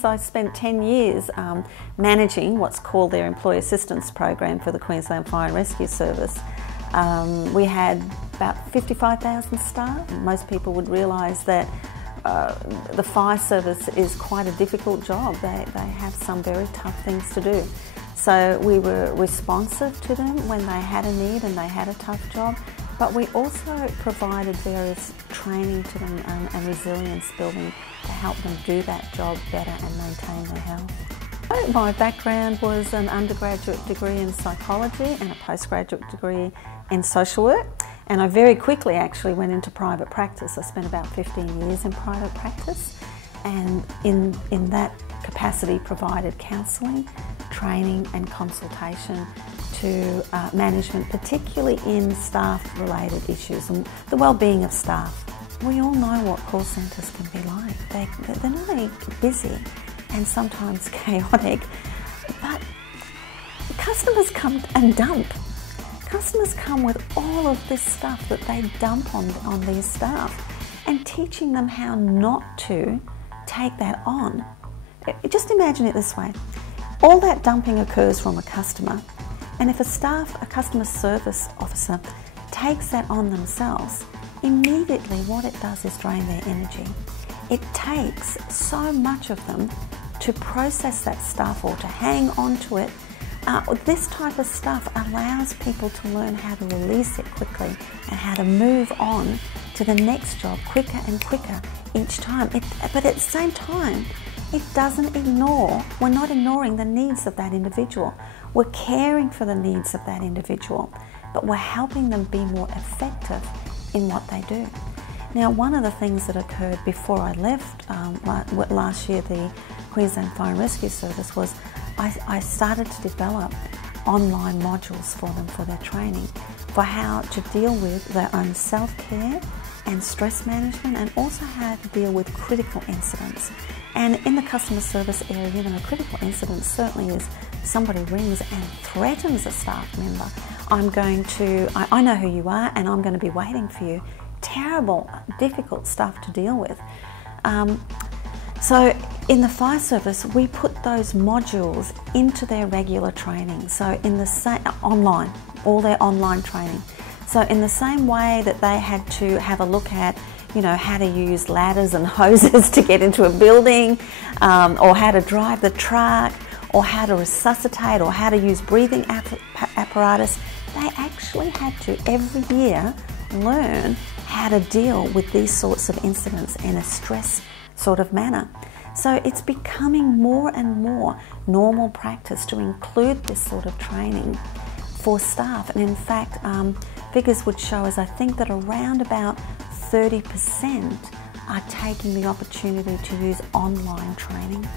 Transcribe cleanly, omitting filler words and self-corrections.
So I spent 10 years managing what's called their Employee Assistance Program for the Queensland Fire and Rescue Service. We had about 55,000 staff. Most people would realise that the fire service is quite a difficult job. They have some very tough things to do. So we were responsive to them when they had a need and they had a tough job, but we also provided various training to them and resilience building to help them do that job better and maintain their health. My background was an undergraduate degree in psychology and a postgraduate degree in social work, and I very quickly actually went into private practice. I spent about 15 years in private practice, and in that capacity provided counselling, training and consultation to management, particularly in staff-related issues and the well-being of staff. We all know what call centres can be like. They're not only busy and sometimes chaotic, but customers come and dump. Customers come with all of this stuff that they dump on these staff, and teaching them how not to take that on. Just imagine it this way. All that dumping occurs from a customer, and if a customer service officer takes that on themselves, immediately what it does is drain their energy. It takes so much of them to process that stuff or to hang on to it. This type of stuff allows people to learn how to release it quickly and how to move on to the next job quicker and quicker each time. But at the same time, it doesn't ignore, we're not ignoring the needs of that individual. We're caring for the needs of that individual, but we're helping them be more effective in what they do. Now, one of the things that occurred before I left last year, the Queensland Fire and Rescue Service, was I started to develop online modules for them for their training, for how to deal with their own self-care and stress management, and also how to deal with critical incidents. And in the customer service area, you know, a critical incident certainly is somebody rings and threatens a staff member. I know who you are and I'm going to be waiting for you. Terrible, difficult stuff to deal with. So in the fire service, we put those modules into their regular training. So in the same online, all their online training. So in the same way that they had to have a look at, you know, how to use ladders and hoses to get into a building, or how to drive the truck, or how to resuscitate, or how to use breathing apparatus, they actually had to every year learn how to deal with these sorts of incidents in a stress sort of manner. So it's becoming more and more normal practice to include this sort of training for staff. And in fact, figures would show us, I think, that around about 30% are taking the opportunity to use online training.